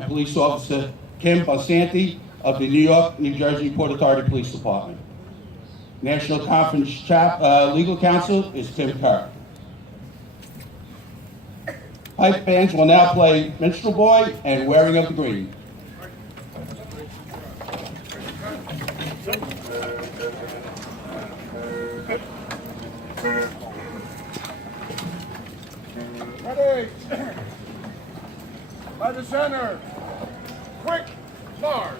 Police Officer Kim Balsanti of the New York, New Jersey Port Authority Police Department. National Conference Legal Counsel is Tim Kerr. Pipe bands will now play Minstrel Boy and Wearing of the Green. Ready? By the center. Quick march.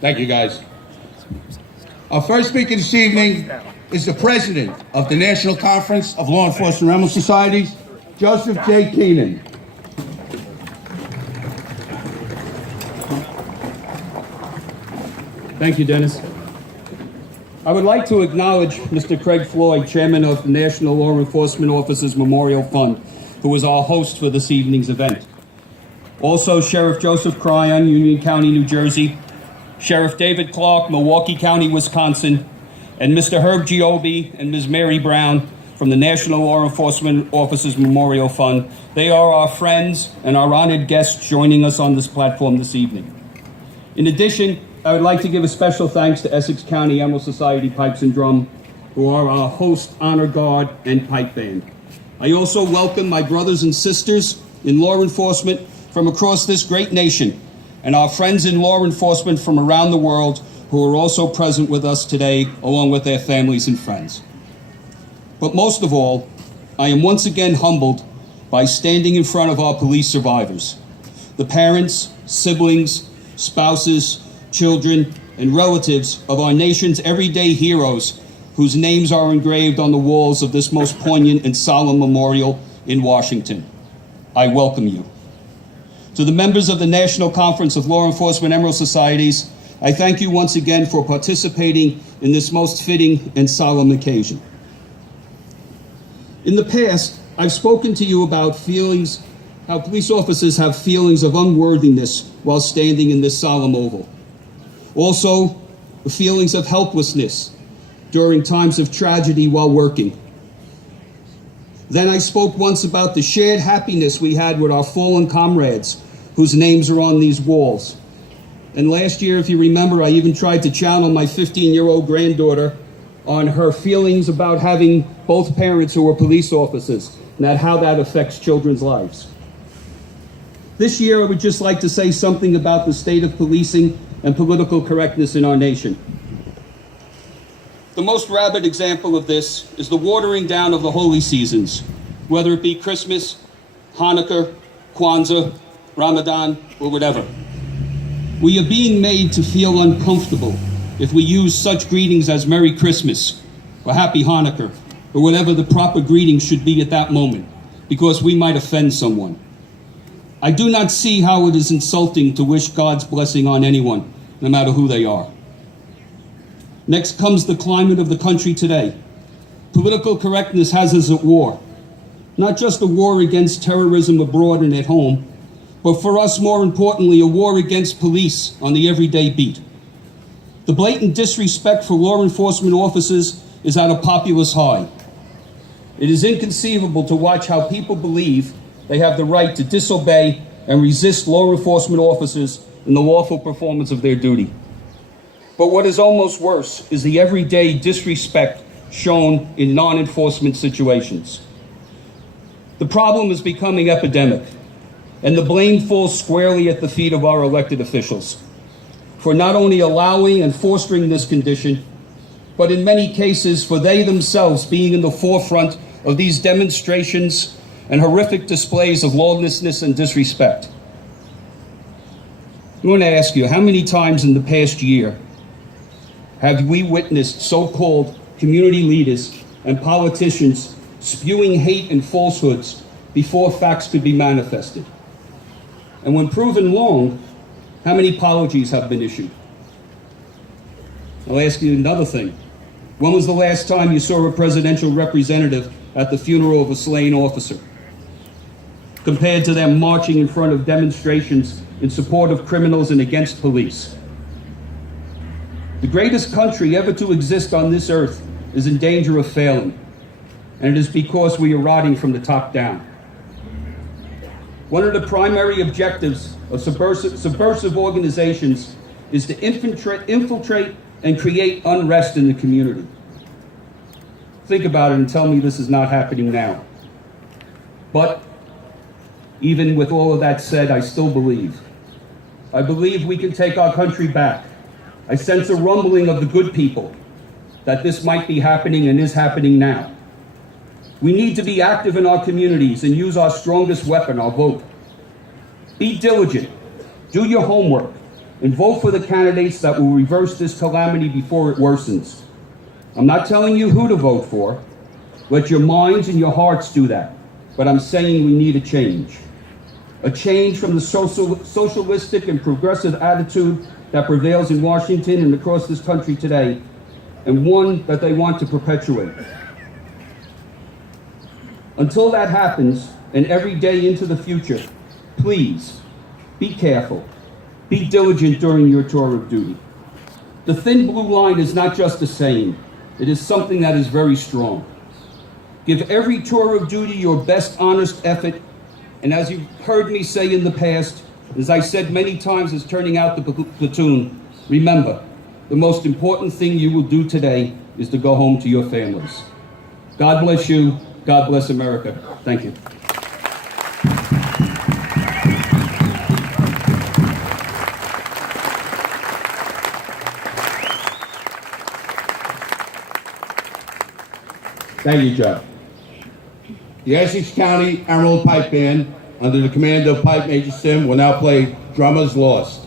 Thank you, guys. Our first speaker this evening is the president of the National Conference of Law Enforcement Emerald Societies, Joseph J. Keenan. Thank you, Dennis. I would like to acknowledge Mr. Craig Floyd, chairman of the National Law Enforcement Officers Memorial Fund, who is our host for this evening's event. Also, Sheriff Joseph Cryon, Union County, New Jersey, Sheriff David Clark, Milwaukee County, Wisconsin, and Mr. Herb Giobbe and Ms. Mary Brown from the National Law Enforcement Officers Memorial Fund. They are our friends and our honored guests joining us on this platform this evening. In addition, I would like to give a special thanks to Essex County Emerald Society Pipes and Drum, who are our host, honor guard, and pipe band. I also welcome my brothers and sisters in law enforcement from across this great nation, and our friends in law enforcement from around the world who are also present with us today, along with their families and friends. But most of all, I am once again humbled by standing in front of our police survivors, the parents, siblings, spouses, children, and relatives of our nation's everyday heroes whose names are engraved on the walls of this most poignant and solemn memorial in Washington. I welcome you. To the members of the National Conference of Law Enforcement Emerald Societies, I thank you once again for participating in this most fitting and solemn occasion. In the past, I've spoken to you about feelings, how police officers have feelings of unworthiness while standing in this solemn oval. Also, the feelings of helplessness during times of tragedy while working. Then I spoke once about the shared happiness we had with our fallen comrades whose names are on these walls. And last year, if you remember, I even tried to channel my 15-year-old granddaughter on her feelings about having both parents who were police officers and how that affects children's lives. This year, I would just like to say something about the state of policing and political correctness in our nation. The most rabid example of this is the watering down of the holy seasons, whether it be Christmas, Hanukkah, Kwanzaa, Ramadan, or whatever. We are being made to feel uncomfortable if we use such greetings as Merry Christmas or Happy Hanukkah or whatever the proper greeting should be at that moment, because we might offend someone. I do not see how it is insulting to wish God's blessing on anyone, no matter who they are. Next comes the climate of the country today. Political correctness has us at war. Not just a war against terrorism abroad and at home, but for us, more importantly, a war against police on the everyday beat. The blatant disrespect for law enforcement officers is at a populist high. It is inconceivable to watch how people believe they have the right to disobey and resist law enforcement officers in the lawful performance of their duty. But what is almost worse is the everyday disrespect shown in non-enforcement situations. The problem is becoming epidemic, and the blame falls squarely at the feet of our elected officials for not only allowing and fostering this condition, but in many cases for they themselves being in the forefront of these demonstrations and horrific displays of lawlessness and disrespect. I want to ask you, how many times in the past year have we witnessed so-called community leaders and politicians spewing hate and falsehoods before facts could be manifested? And when proven wrong, how many apologies have been issued? I'll ask you another thing. When was the last time you saw a presidential representative at the funeral of a slain officer, compared to them marching in front of demonstrations in support of criminals and against police? The greatest country ever to exist on this earth is in danger of failing, and it is because we are rotting from the top down. One of the primary objectives of subversive organizations is to infiltrate and create unrest in the community. Think about it and tell me this is not happening now. But even with all of that said, I still believe. I believe we can take our country back. I sense a rumbling of the good people that this might be happening and is happening now. We need to be active in our communities and use our strongest weapon, our vote. Be diligent, do your homework, and vote for the candidates that will reverse this calamity before it worsens. I'm not telling you who to vote for. Let your minds and your hearts do that. But I'm saying we need a change. A change from the socialistic and progressive attitude that prevails in Washington and across this country today, and one that they want to perpetuate. Until that happens, and every day into the future, please be careful. Be diligent during your tour of duty. The thin blue line is not just a saying. It is something that is very strong. Give every tour of duty your best honest effort, and as you've heard me say in the past, as I said many times as turning out the platoon, remember, the most important thing you will do today is to go home to your families. God bless you. God bless America. Thank you. Thank you, Joe. The Essex County Emerald Pipe Band, under the command of Pipe Major Sim, will now play Drummers Lost.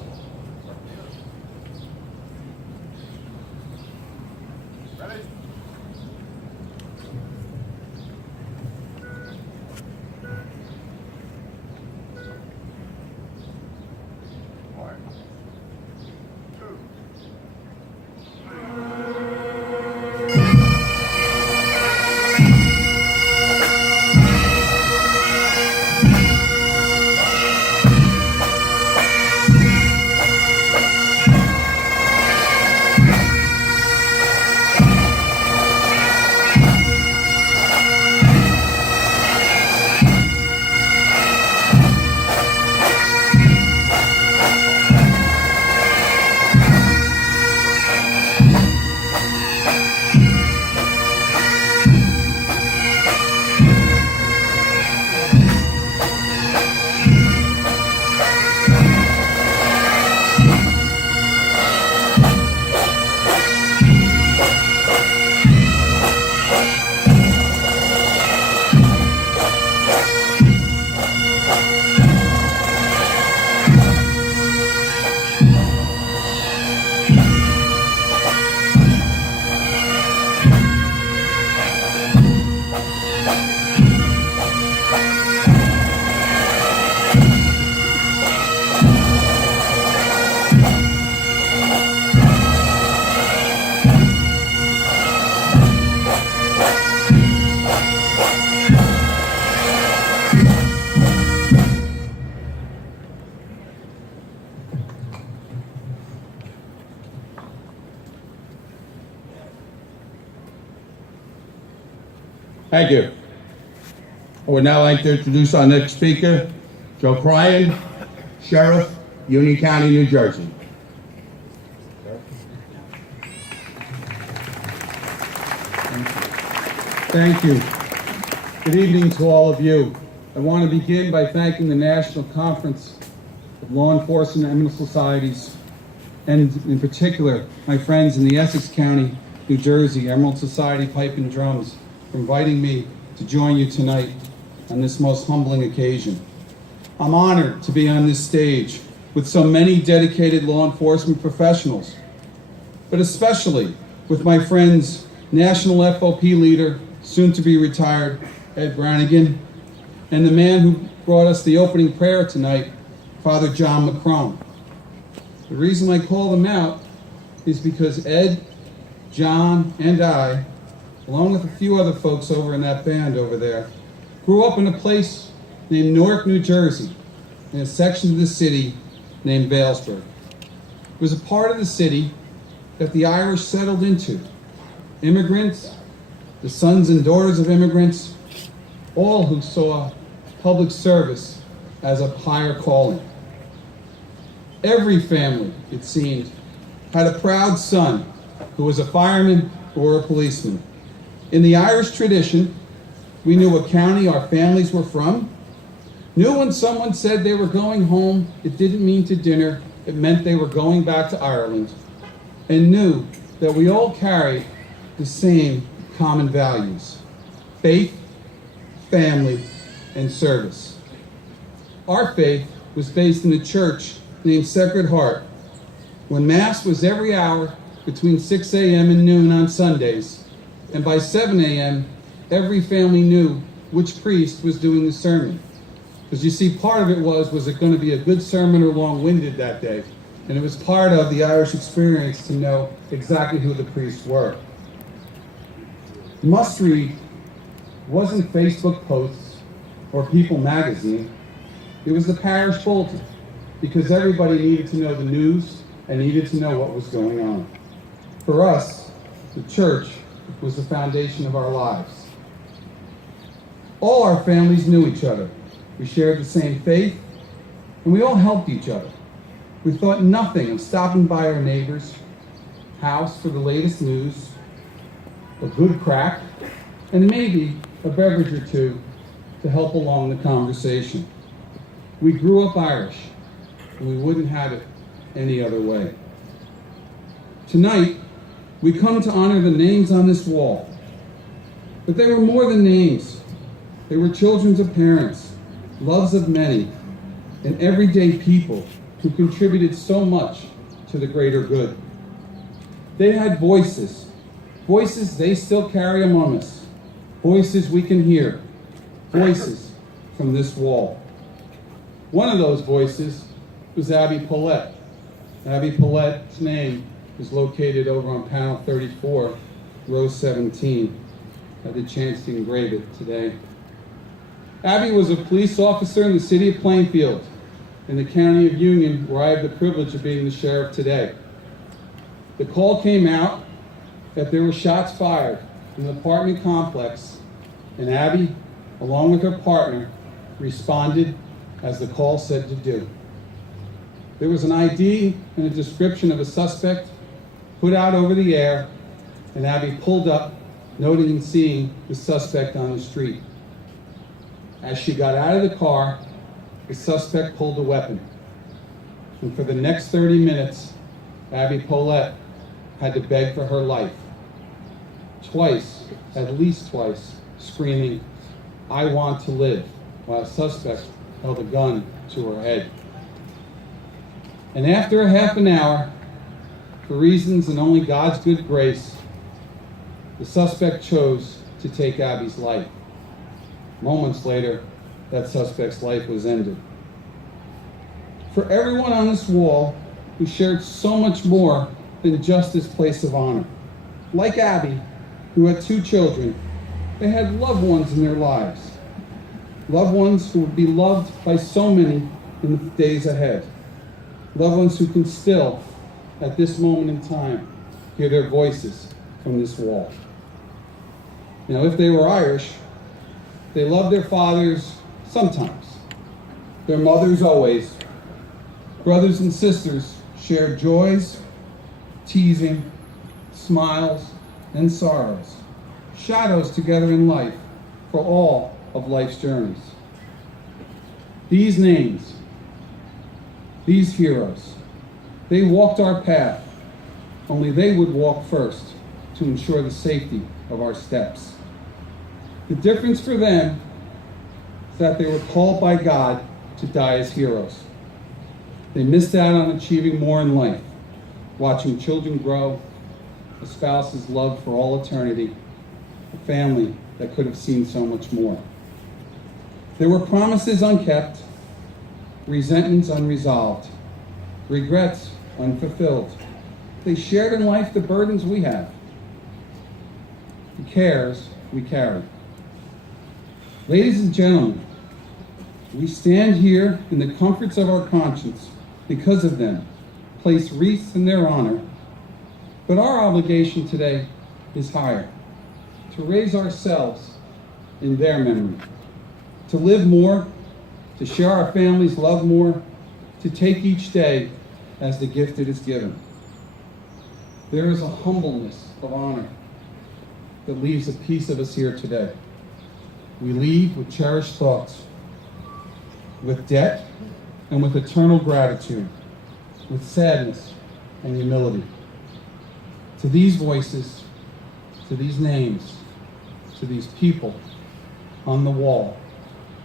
Thank you. I would now like to introduce our next speaker, Joe Cryan, Sheriff, Union County, New Jersey. Thank you. Good evening to all of you. I want to begin by thanking the National Conference of Law Enforcement Eminent Societies, and in particular, my friends in the Essex County, New Jersey, Emerald Society Pipe and Drums, for inviting me to join you tonight on this most humbling occasion. I'm honored to be on this stage with so many dedicated law enforcement professionals, but especially with my friends, National FOP leader, soon to be retired, Ed Brannigan, and the man who brought us the opening prayer tonight, Father John McCrone. The reason I call them out is because Ed, John, and I, along with a few other folks over in that band over there, grew up in a place named Newark, New Jersey, in a section of the city named Vailsburg. It was a part of the city that the Irish settled into. Immigrants, the sons and daughters of immigrants, all who saw public service as a higher calling. Every family, it seemed, had a proud son who was a fireman or a policeman. In the Irish tradition, we knew what county our families were from, knew when someone said they were going home, it didn't mean to dinner, it meant they were going back to Ireland, and knew that we all carried the same common values: faith, family, and service. Our faith was based in a church named Sacred Heart. When Mass was every hour between 6 a.m. and noon on Sundays, and by 7 a.m., every family knew which priest was doing the sermon. Because you see, part of it was it going to be a good sermon or long-winded that day? And it was part of the Irish experience to know exactly who the priests were. Must read wasn't Facebook posts or People magazine. It was the parish bulletin, because everybody needed to know the news and needed to know what was going on. For us, the church was the foundation of our lives. All our families knew each other. We shared the same faith, and we all helped each other. We thought nothing of stopping by our neighbor's house for the latest news, a good crack, and maybe a beverage or two to help along the conversation. We grew up Irish, and we wouldn't have it any other way. Tonight, we come to honor the names on this wall. But they were more than names. They were children of parents, loves of many, and everyday people who contributed so much to the greater good. They had voices they still carry among us, voices we can hear, voices from this wall. One of those voices was Abby Paulette. Abby Paulette's name is located over on panel 34, row 17. I had the chance to engrave it today. Abby was a police officer in the city of Plainfield, in the county of Union, where I have the privilege of being the sheriff today. The call came out that there were shots fired in the apartment complex, and Abby, along with her partner, responded as the call said to do. There was an ID and a description of a suspect put out over the air, and Abby pulled up, noting and seeing the suspect on the street. As she got out of the car, the suspect pulled a weapon. And for the next 30 minutes, Abby Paulette had to beg for her life. Twice, at least twice, screaming, "I want to live," while a suspect held a gun to her head. And after a half an hour, for reasons and only God's good grace, the suspect chose to take Abby's life. Moments later, that suspect's life was ended. For everyone on this wall who shared so much more than just this place of honor. Like Abby, who had 2 children, they had loved ones in their lives. Loved ones who would be loved by so many in the days ahead. Loved ones who can still, at this moment in time, hear their voices from this wall. Now, if they were Irish, They loved their fathers sometimes, their mothers always. Brothers and sisters shared joys, teasing, smiles, and sorrows, shadows together in life for all of life's journeys. These names, these heroes, they walked our path, only they would walk first to ensure the safety of our steps. The difference for them is that they were called by God to die as heroes. They missed out on achieving more in life, watching children grow, a spouse's love for all eternity, a family that could have seen so much more. There were promises unkept, resentments unresolved, regrets unfulfilled. They shared in life the burdens we have, the cares we carry. Ladies and gentlemen, we stand here in the comforts of our conscience because of them, place wreaths in their honor, but our obligation today is higher, to raise ourselves in their memory, to live more, to share our families' love more, to take each day as the gift it is given. There is a humbleness of honor that leaves a piece of us here today. We leave with cherished thoughts, with debt and with eternal gratitude, with sadness and humility. To these voices, to these names, to these people on the wall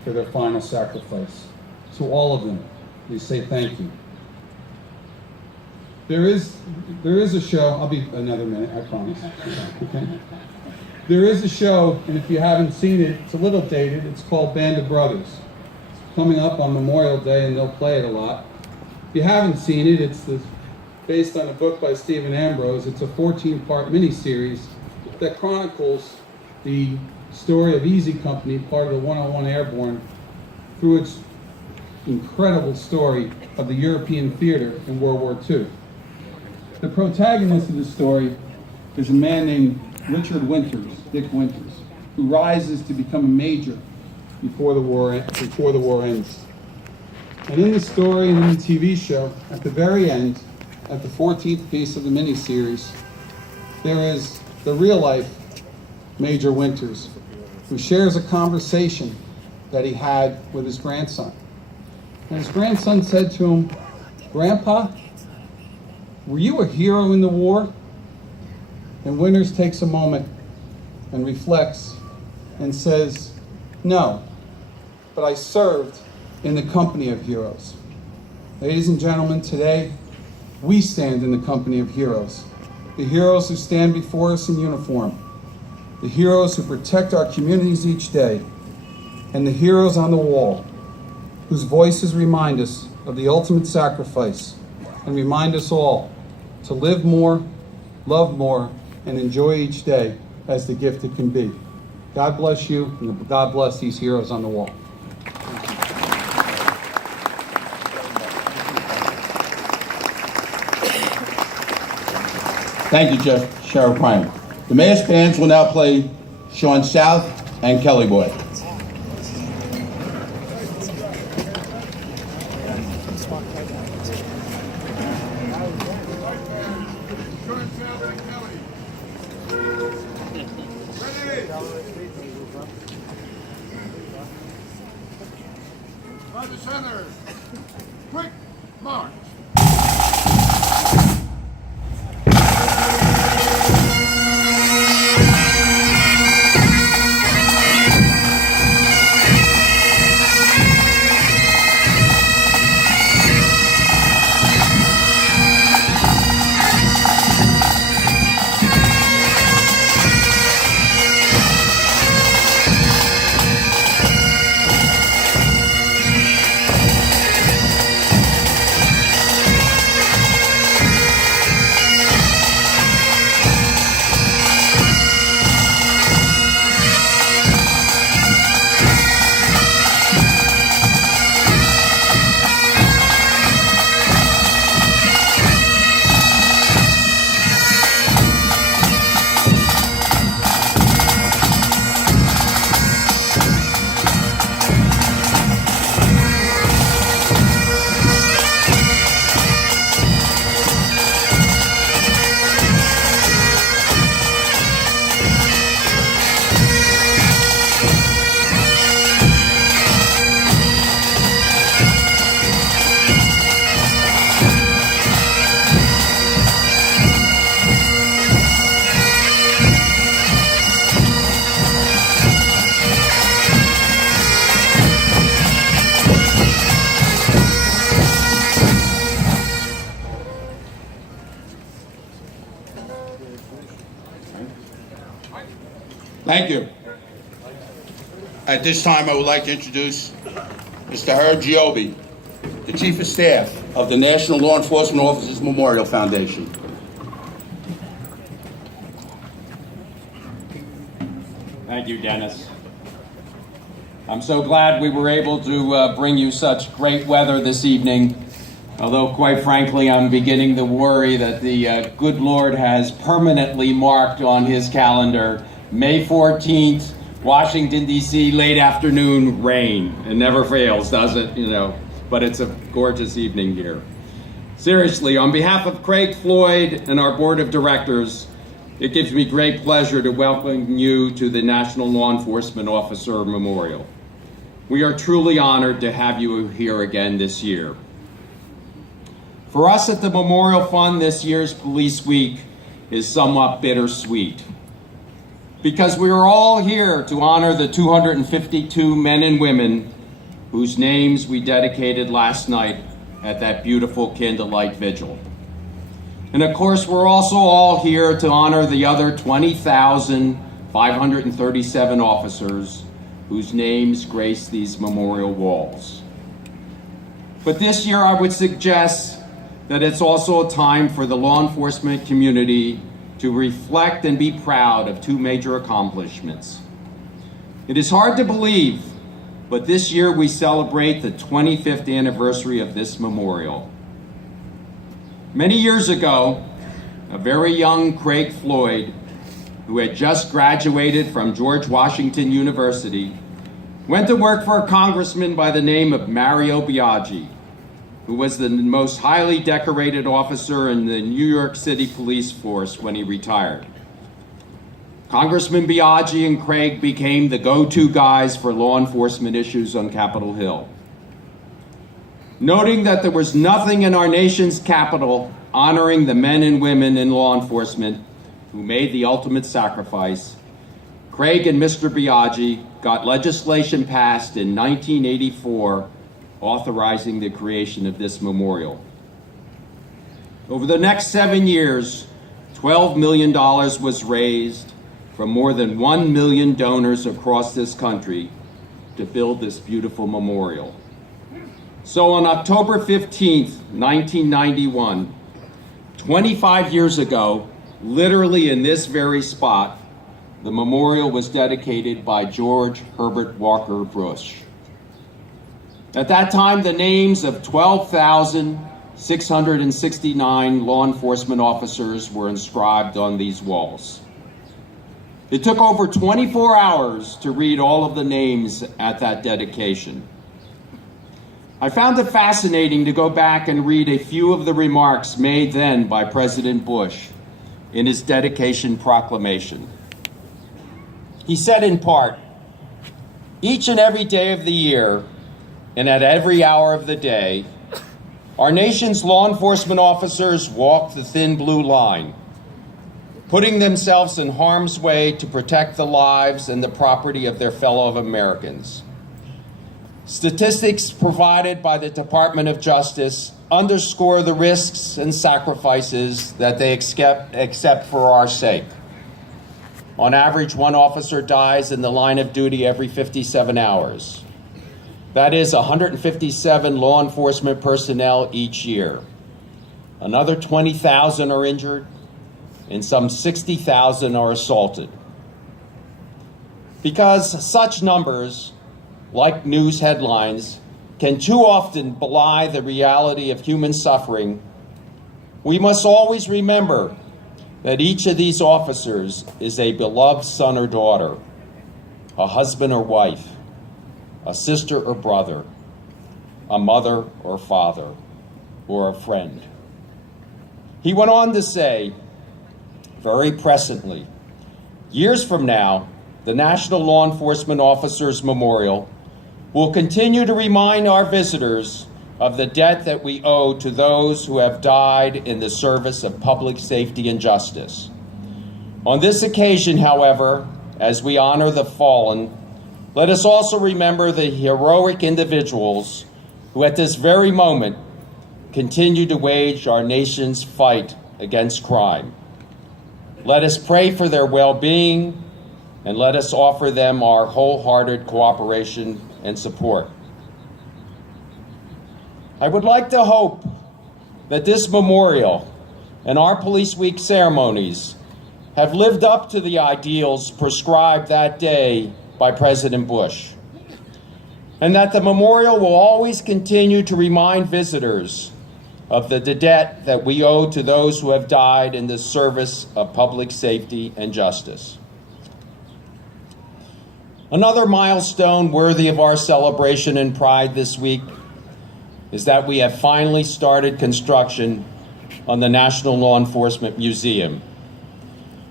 for their final sacrifice, to all of them, we say thank you. There is a show, I'll be another minute, I promise. Okay? There is a show, and if you haven't seen it, it's a little dated, it's called Band of Brothers. It's coming up on Memorial Day, and they'll play it a lot. If you haven't seen it, it's based on a book by Stephen Ambrose. It's a 14-part miniseries that chronicles the story of Easy Company, part of the 101 Airborne, through its incredible story of the European theater in World War II. The protagonist of the story is a man named Richard Winters, Dick Winters, who rises to become a major before the war ends. And in the story and in the TV show, at the very end, at the 14th piece of the miniseries, there is the real-life Major Winters, who shares a conversation that he had with his grandson. And his grandson said to him, "Grandpa, were you a hero in the war?" And Winters takes a moment and reflects and says, "No, but I served in the company of heroes." Ladies and gentlemen, today we stand in the company of heroes. The heroes who stand before us in uniform, the heroes who protect our communities each day, and the heroes on the wall, whose voices remind us of the ultimate sacrifice and remind us all to live more, love more, and enjoy each day as the gift it can be. God bless you, and God bless these heroes on the wall. Thank you, Sheriff Prime. The mass bands will now play Sean South and Kelly Boy. By the center, quick march. Thank you. At this time, I would like to introduce Mr. Herb Giobbe, the Chief of Staff of the National Law Enforcement Officers Memorial Foundation. Thank you, Dennis. I'm so glad we were able to bring you such great weather this evening, although quite frankly I'm beginning to worry that the good Lord has permanently marked on his calendar May 14th, Washington, D.C., late afternoon rain. It never fails, does it? You know, but it's a gorgeous evening here. Seriously, on behalf of Craig Floyd and our board of directors, it gives me great pleasure to welcome you to the National Law Enforcement Officer Memorial. We are truly honored to have you here again this year. For us at the Memorial Fund, this year's Police Week is somewhat bittersweet, because we are all here to honor the 252 men and women whose names we dedicated last night at that beautiful candlelight vigil. And of course, we're also all here to honor the other 20,537 officers whose names grace these memorial walls. But this year, I would suggest that it's also a time for the law enforcement community to reflect and be proud of two major accomplishments. It is hard to believe, but this year we celebrate the 25th anniversary of this memorial. Many years ago, a very young Craig Floyd, who had just graduated from George Washington University, went to work for a congressman by the name of Mario Biaggi, who was the most highly decorated officer in the New York City police force when he retired. Congressman Biaggi and Craig became the go-to guys for law enforcement issues on Capitol Hill. Noting that there was nothing in our nation's capital honoring the men and women in law enforcement who made the ultimate sacrifice, Craig and Mr. Biaggi got legislation passed in 1984 authorizing the creation of this memorial. Over the next 7 years, $12 million was raised from more than 1 million donors across this country to build this beautiful memorial. So on October 15th, 1991, 25 years ago, literally in this very spot, the memorial was dedicated by George Herbert Walker Bush. At that time, the names of 12,669 law enforcement officers were inscribed on these walls. It took over 24 hours to read all of the names at that dedication. I found it fascinating to go back and read a few of the remarks made then by President Bush in his dedication proclamation. He said in part, "Each and every day of the year, and at every hour of the day, our nation's law enforcement officers walk the thin blue line, putting themselves in harm's way to protect the lives and the property of their fellow Americans. Statistics provided by the Department of Justice underscore the risks and sacrifices that they accept for our sake. On average, one officer dies in the line of duty every 57 hours. That is 157 law enforcement personnel each year. Another 20,000 are injured, and some 60,000 are assaulted. Because such numbers, like news headlines, can too often belie the reality of human suffering, we must always remember that each of these officers is a beloved son or daughter, a husband or wife, a sister or brother, a mother or father, or a friend." He went on to say, very presently, "Years from now, the National Law Enforcement Officers Memorial will continue to remind our visitors of the debt that we owe to those who have died in the service of public safety and justice. On this occasion, however, as we honor the fallen, let us also remember the heroic individuals who at this very moment continue to wage our nation's fight against crime. Let us pray for their well-being and let us offer them our wholehearted cooperation and support. I would like to hope that this memorial and our Police Week ceremonies have lived up to the ideals prescribed that day by President Bush, and that the memorial will always continue to remind visitors of the debt that we owe to those who have died in the service of public safety and justice. Another milestone worthy of our celebration and pride this week is that we have finally started construction on the National Law Enforcement Museum.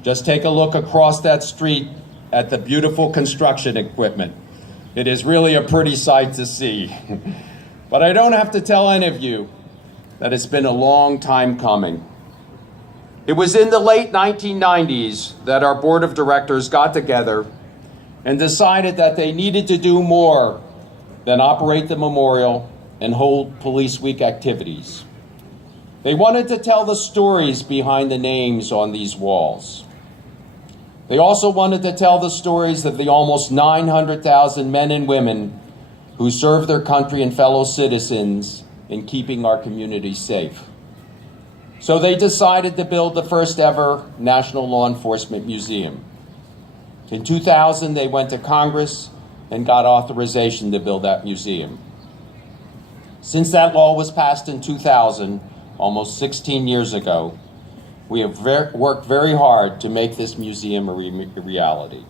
Just take a look across that street at the beautiful construction equipment. It is really a pretty sight to see. But I don't have to tell any of you that it's been a long time coming. It was in the late 1990s that our board of directors got together and decided that they needed to do more than operate the memorial and hold Police Week activities. They wanted to tell the stories behind the names on these walls. They also wanted to tell the stories of the almost 900,000 men and women who serve their country and fellow citizens in keeping our communities safe. So they decided to build the first ever National Law Enforcement Museum. In 2000, they went to Congress and got authorization to build that museum. Since that law was passed in 2000, almost 16 years ago, we have worked very hard to make this museum a reality.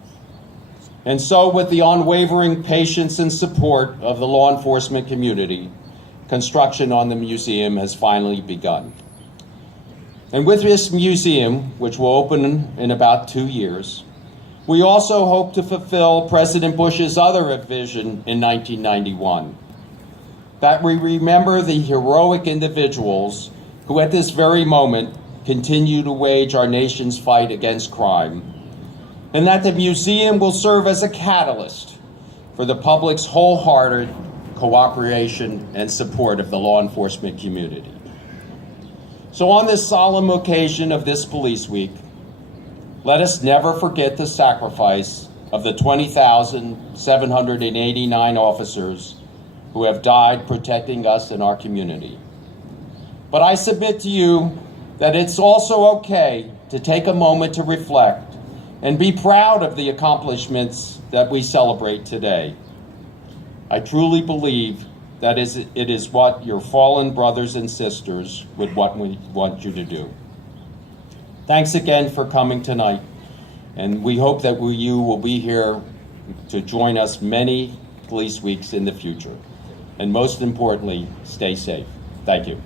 And so, with the unwavering patience and support of the law enforcement community, construction on the museum has finally begun. And with this museum, which will open in about 2 years, we also hope to fulfill President Bush's other vision in 1991, that we remember the heroic individuals who at this very moment continue to wage our nation's fight against crime, and that the museum will serve as a catalyst for the public's wholehearted cooperation and support of the law enforcement community. So on this solemn occasion of this Police Week, let us never forget the sacrifice of the 20,789 officers who have died protecting us and our community. But I submit to you that it's also okay to take a moment to reflect and be proud of the accomplishments that we celebrate today. I truly believe that it is what your fallen brothers and sisters would want you to do. Thanks again for coming tonight, and we hope that you will be here to join us many Police Weeks in the future. And most importantly, stay safe. Thank you.